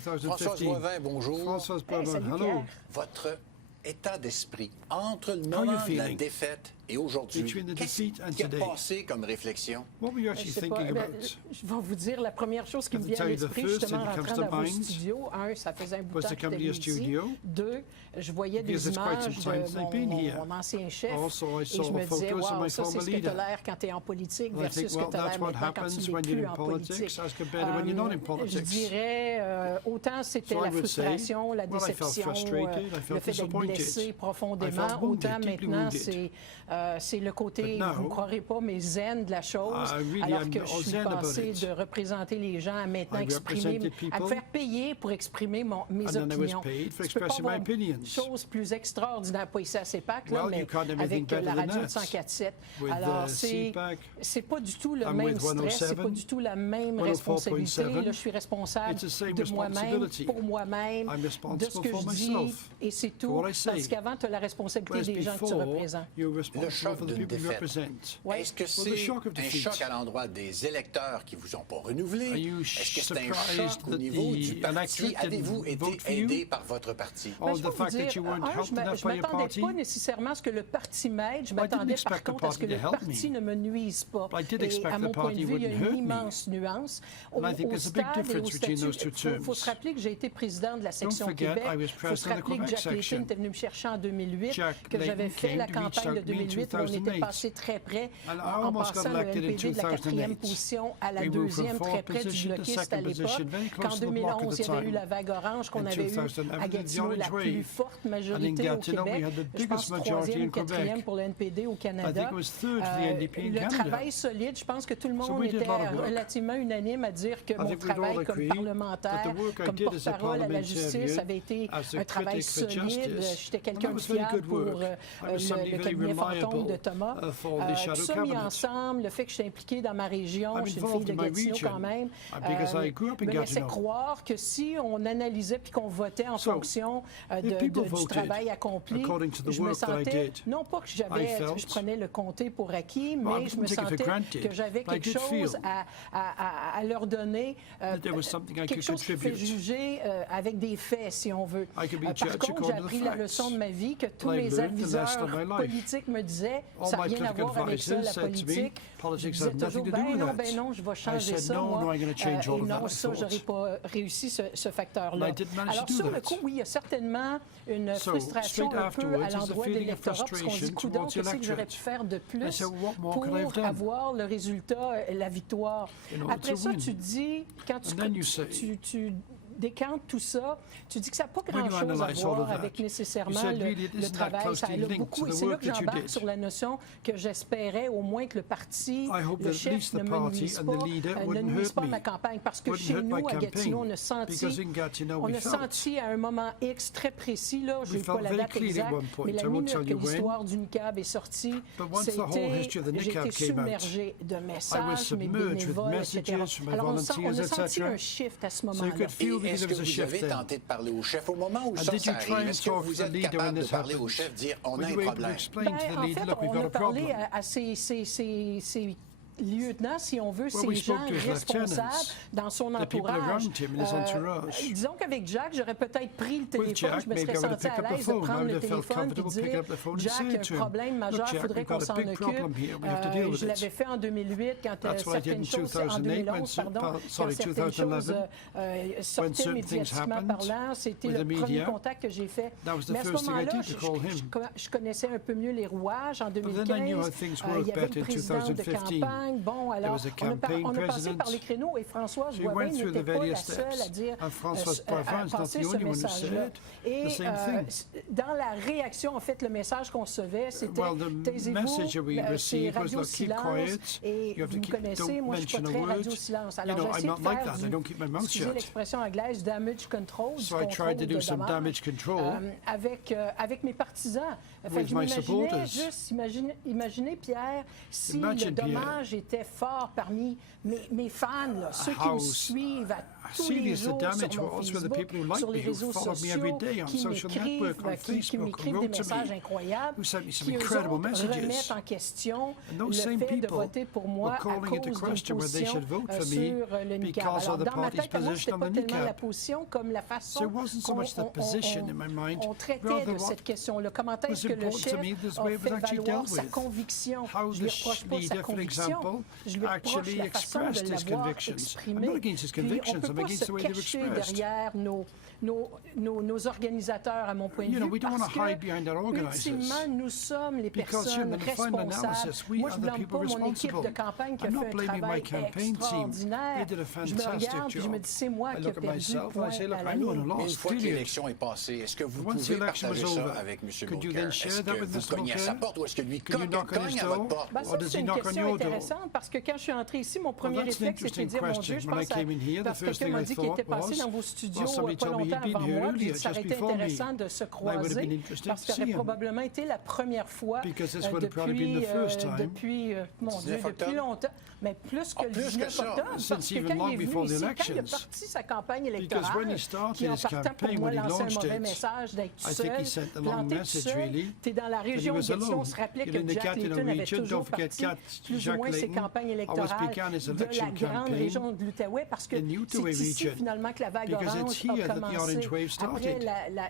Françoise Boivin, bonjour. Françoise Boivin, salut, hello. Pierre. Votre état d'esprit entre le moment de la défaite et aujourd'hui, qu'est-ce qui a passé comme réflexion? What were you actually thinking about? Je vais vous dire la première chose qui me vient à l'esprit, justement, en rentrant dans vos studios. Un, ça faisait un bout de temps que j'étais ici. Deux, je voyais des images de mon ancien chef et je me disais, wow, ça c'est ce que tu as l'air quand tu es en politique versus ce que tu as l'air maintenant quand tu n'es plus en politique. Je dirais, autant c'était la frustration, la déception, le fait d'être blessé profondément, autant maintenant c'est le côté, vous ne croirez pas, mais zen de la chose, alors que je suis passé de représenter les gens à maintenant exprimer, à me faire payer pour exprimer mes opinions. Tu peux pas avoir une chose plus extraordinaire, pas ici à CEPAC, là, mais avec la radio de 104.7. Alors, c'est pas du tout le même stress, c'est pas du tout la même responsabilité. Là, je suis responsable de moi-même, pour moi-même, de ce que je dis, et c'est tout, parce qu'avant, tu as la responsabilité des gens que tu représentes. Le choc d'une défaite. Est-ce que c'est un choc à l'endroit des électeurs qui ne vous ont pas renouvelé? Est-ce que c'est un choc au niveau du parti? Avez-vous été aidé par votre parti? Je ne m'attendais pas nécessairement à ce que le parti m'aide. Je m'attendais par contre à ce que le parti ne me nuise pas. Et à mon point de vue, il y a une immense nuance. Au stade et au statut, il faut se rappeler que j'ai été président de la section Québec. Il faut se rappeler que Jack Layton était venu me chercher en 2008, que j'avais fait la campagne de 2008 où on était passé très près, en passant le NPD de la 4e position à la 2e, très près du bloquiste à l'époque. Qu'en 2011, il y avait eu la vague orange qu'on avait eue à Gatineau, la plus forte majorité au Québec. Je pense 3e ou 4e pour le NPD au Canada. Le travail solide, je pense que tout le monde était relativement unanime à dire que mon travail comme parlementaire, comme porte-parole à la justice avait été un travail solide. J'étais quelqu'un de fiable pour le cabinet fantôme de Thomas. Tout ça mis ensemble, le fait que je suis impliqué dans ma région, je suis une fille de Gatineau quand même, me laissait croire que si on analysait puis qu'on votait en fonction du travail accompli, je me sentais, non pas que je prenais le comté pour acquis, mais je me sentais que j'avais quelque chose à leur donner, quelque chose qui fait juger avec des faits, si on veut. Par contre, j'ai appris la leçon de ma vie que tous mes aviseurs politiques me disaient, ça n'a rien à voir avec ça, la politique. Je disais toujours, ben non, je vais changer ça, moi. Et non, ça, je n'aurais pas réussi ce facteur-là. Alors, sur le coup, oui, il y a certainement une frustration un peu à l'endroit de l'électorat, parce qu'on se dit, coudonc, qu'est-ce que j'aurais pu faire de plus pour avoir le résultat, la victoire. Après ça, tu dis, quand tu décante tout ça, tu dis que ça n'a pas grand-chose à voir avec nécessairement le travail. Ça aide beaucoup. Et c'est là que j'embarque sur la notion que j'espérais au moins que le parti, le chef ne me nuise pas à ma campagne. Parce que chez nous, à Gatineau, on a senti à un moment X très précis, là, je n'ai pas la date exacte, mais la minute que l'histoire du NICAB est sortie, j'ai été submergé de messages, mes bénévoles, etc. Alors, on a senti un shift à ce moment-là. Est-ce que vous avez tenté de parler au chef au moment où ça arrive? Est-ce que vous êtes capable de parler au chef, dire on a un problème? En fait, on a parlé à ces lieutenants, si on veut, ces gens responsables dans son entourage. Disons qu'avec Jack, j'aurais peut-être pris le téléphone, je me serais senti à l'aise de prendre le téléphone et de dire « Jack, il y a un problème majeur, il faudrait qu'on s'en occupe. » Je l'avais fait en 2008, quand certaines choses, en 2011, pardon, quand certaines choses sortaient médiatiquement parlant. C'était le premier contact que j'ai fait. Mais à ce moment-là, je connaissais un peu mieux les rouages. En 2015, il y avait une présidente de campagne. Bon, alors, on a passé par les créneaux et Françoise Boivin n'était pas la seule à dire, à passer ce message-là. Et dans la réaction, en fait, le message qu'on recevait, c'était « Taisez-vous, c'est Radio Silence » et vous me connaissez, moi, je ne suis pas très Radio Silence. Alors, j'ai essayé de faire excusez l'expression anglaise, « damage control », du contrôle de dommages, avec mes partisans. Fait que je m'imaginais juste, imaginez, Pierre, si le dommage était fort parmi mes fans, là, ceux qui me suivent à tous les jours sur mon Facebook, sur les réseaux sociaux, qui m'écrivent des messages incroyables, qui eux autres remettent en question le fait de voter pour moi à cause d'une position sur le niqab. Alors, dans ma tête, moi, ce n'était pas tellement la position comme la façon qu'on traitait de cette question-là. Comment est-ce que le chef a fait valoir sa conviction? Je ne lui reproche pas sa conviction, je lui reproche la façon de l'avoir exprimée. Puis on ne peut pas se cacher derrière nos organisateurs, à mon point de vue, parce que, ultimement, nous sommes les personnes responsables. Moi, je ne blâme pas mon équipe de campagne qui a fait un travail extraordinaire. Je me regarde et je me dis, c'est moi qui ai perdu le point à la ligne. Mais une fois que l'élection est passée, est-ce que vous pouvez partager ça avec M. Booker? Est-ce que vous cognez à sa porte ou est-ce que lui cogne à votre porte? Ça, c'est une question intéressante parce que quand je suis entrée ici, mon premier réflexe, c'était de dire, mon Dieu, je pense parce que quelqu'un m'a dit qu'il était passé dans vos studios pas longtemps avant moi, puis ça aurait été intéressant de se croiser parce que ça aurait probablement été la première fois depuis longtemps, mais plus que le 19 octobre, parce que quand il est venu ici, quand il a parti sa campagne électorale, qui en partant pour moi lançait un mauvais message d'être tout seul, planté tout seul, t'es dans la région où on se rappelait que Jack Layton avait toujours parti plus ou moins ses campagnes électorales de la grande région de l'Outaouais, parce que c'est ici finalement que la vague orange a commencé. Après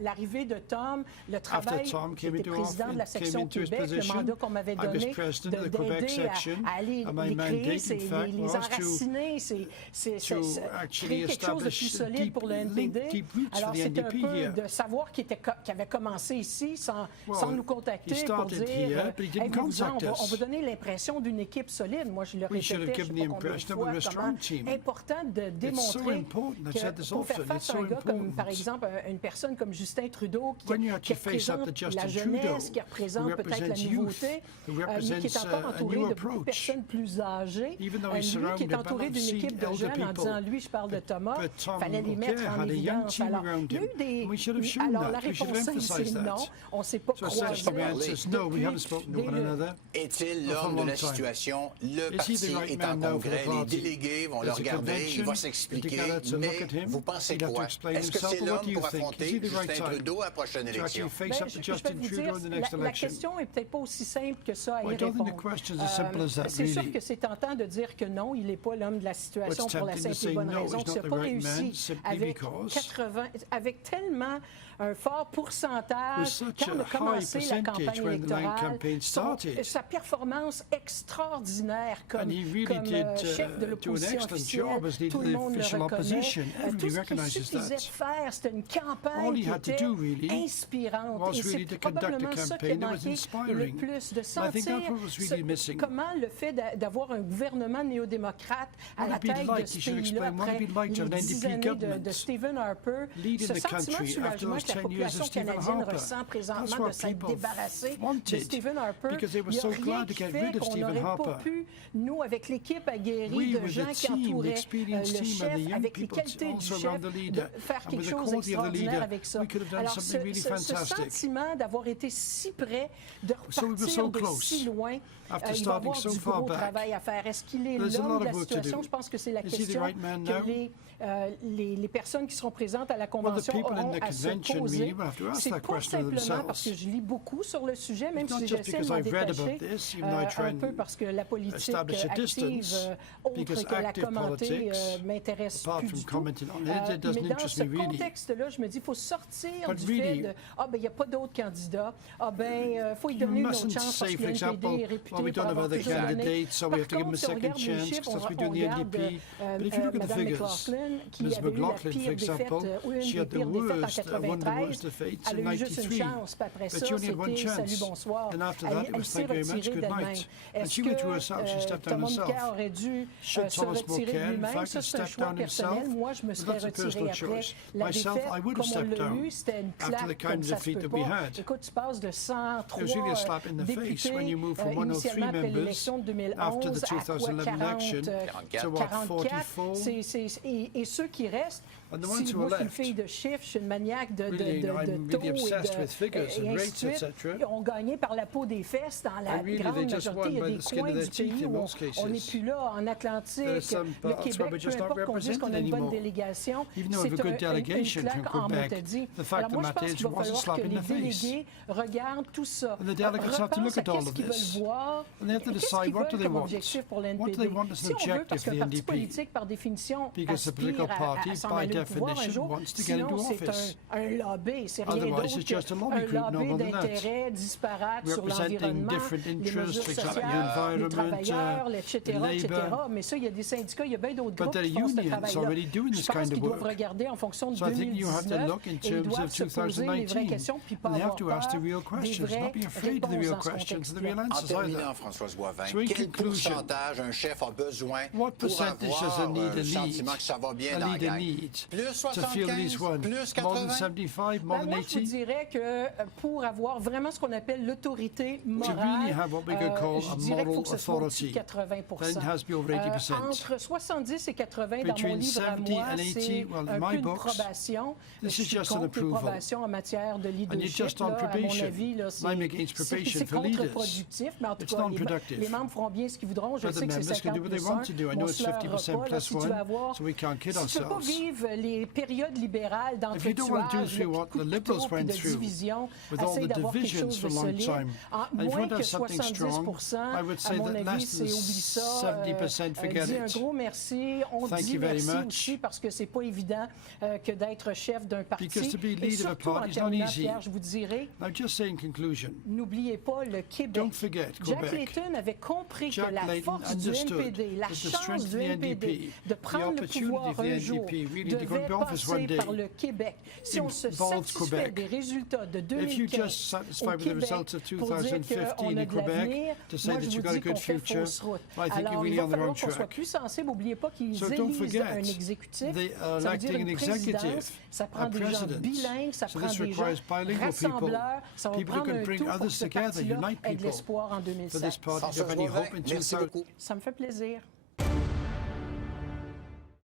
l'arrivée de Tom, le travail qui était président de la section Québec, le mandat qu'on m'avait donné d'aider à aller les créer, les enraciner, créer quelque chose de plus solide pour le NPD. Alors, c'est un peu de savoir qu'il avait commencé ici sans nous contacter pour dire on va donner l'impression d'une équipe solide. Moi, je le répétais, je ne sais pas combien de fois, comment important de démontrer que pour faire face à un gars comme, par exemple, une personne comme Justin Trudeau qui représente la jeunesse, qui représente peut-être la nouveauté, mais qui est encore entouré de beaucoup de personnes plus âgées, lui qui est entouré d'une équipe de jeunes, en disant, lui, je parle de Thomas, il fallait les mettre en évidence. Alors, la réponse c'est non, on ne s'est pas croisés. Est-il l'homme de la situation? Le parti est en congrès, les délégués vont le regarder, il va s'expliquer, mais vous pensez quoi? Est-ce que c'est l'homme pour affronter Justin Trudeau à la prochaine élection? Je peux vous dire, la question n'est peut-être pas aussi simple que ça à y répondre. C'est sûr que c'est tentant de dire que non, il n'est pas l'homme de la situation pour la simple et bonne raison qu'il n'a pas réussi avec tellement un fort pourcentage quand on a commencé la campagne électorale. Sa performance extraordinaire comme chef de l'opposition officielle, tout le monde le reconnaît. Tout ce qu'il suffisait de faire, c'était une campagne qui était inspirante. Et c'est probablement ça qui a manqué le plus, de sentir comment le fait d'avoir un gouvernement néo-démocrate à la tête de ce pays-là après une dizaine d'années de Stephen Harper, ce sentiment de soulagement que la population canadienne ressent présentement de s'être débarrassée de Stephen Harper. Il n'y a rien qui fait qu'on n'aurait pas pu, nous, avec l'équipe aguerrie de gens qui entouraient le chef, avec les qualités du chef, de faire quelque chose d'extraordinaire avec ça. Alors, ce sentiment d'avoir été si près, de repartir de si loin, il va y avoir du gros travail à faire. Est-ce qu'il est l'homme de la situation? Je pense que c'est la question que les personnes qui seront présentes à la Convention auront à se poser. C'est pas simplement parce que je lis beaucoup sur le sujet, même si j'essaie de m'en détacher un peu parce que la politique active, autre que la commenter, m'intéresse plus du tout. Mais dans ce contexte-là, je me dis, il faut sortir du fait de « Ah, ben il n'y a pas d'autres candidats. Ah, ben il faut lui donner une autre chance parce que l'NPD est réputé pour avoir toujours donné. » Par contre, si on regarde les chiffres, on regarde Mme McLaughlin, qui avait eu la pire défaite, ou une des pires défaites en 93, elle a eu juste une chance. Puis après ça, c'était salut, bonsoir. Elle s'est retirée d'elle-même. Est-ce que Thomas Mulcair aurait dû se retirer de lui-même? Ça, c'est un choix personnel. Moi, je me serais retiré après. La défaite, comme on l'a eu, c'était une claque comme ça se peut pas. Écoute, tu passes de 103 députés initialement après l'élection de 2011 à 44. Et ceux qui restent, si moi je suis une fille de chiffres, je suis une maniaque de taux et ainsi de suite, ont gagné par la peau des fesses dans la grande majorité. Il y a des coins du pays où on n'est plus là, en Atlantique, le Québec, peu importe qu'on dise qu'on qu'on a une bonne délégation, c'est une claque en mot-à-dit. Alors moi, je pense qu'il va falloir que les délégués regardent tout ça, repensent à qu'est-ce qu'ils veulent voir, qu'est-ce qu'ils veulent comme objectif pour l'NPD. Si on veut, parce qu'un parti politique, par définition, aspire à s'en aller au pouvoir un jour, sinon c'est un lobby, c'est rien d'autre qu'un lobby d'intérêts disparates sur l'environnement, les mesures sociales, les travailleurs, etc., etc. Mais ça, il y a des syndicats, il y a bien d'autres groupes qui font ce travail-là. Je pense qu'ils doivent regarder en fonction de 2019 et ils doivent se poser les vraies questions puis pas avoir peur des vraies réponses dans ce contexte-là. En terminant, Françoise Boivin, quel pourcentage un chef a besoin pour avoir le sentiment que ça va bien dans la gang? Plus 75, plus 80? Moi, je vous dirais que pour avoir vraiment ce qu'on appelle l'autorité morale, je dirais qu'il faut que ce soit au-dessus de 80%. Entre 70 et 80, dans mon livre à moi, c'est un peu une probation. Je suis contre les probations en matière de leadership. Là, à mon avis, c'est contre-productif, mais en tout cas, les membres feront bien ce qu'ils voudront. Je sais que c'est 50+1. On se leurra pas. Là, si tu veux avoir... Si tu ne peux pas vivre les périodes libérales d'entretuage, de division, essaye d'avoir quelque chose de solide. Moins que 70%, à mon avis, c'est oublie ça. Dis un gros merci. On dit merci aussi parce que c'est pas évident que d'être chef d'un parti. Et surtout, en terminant, Pierre, je vous dirais, n'oubliez pas le Québec. Jack Layton avait compris que la force du NPD, la chance du NPD de prendre le pouvoir un jour devait passer par le Québec. Si on se satisfait des résultats de 2015 au Québec pour dire qu'on a de l'avenir, moi je vous dis qu'on fait fausse route. Alors il va falloir qu'on soit plus sensible. N'oubliez pas qu'ils élisent un exécutif, ça veut dire une présidence, ça prend des gens bilingues, ça prend des gens rassembleurs, ça va prendre un tout pour que ce parti-là ait de l'espoir en 2007. Françoise Boivin, merci beaucoup. Ça me fait plaisir.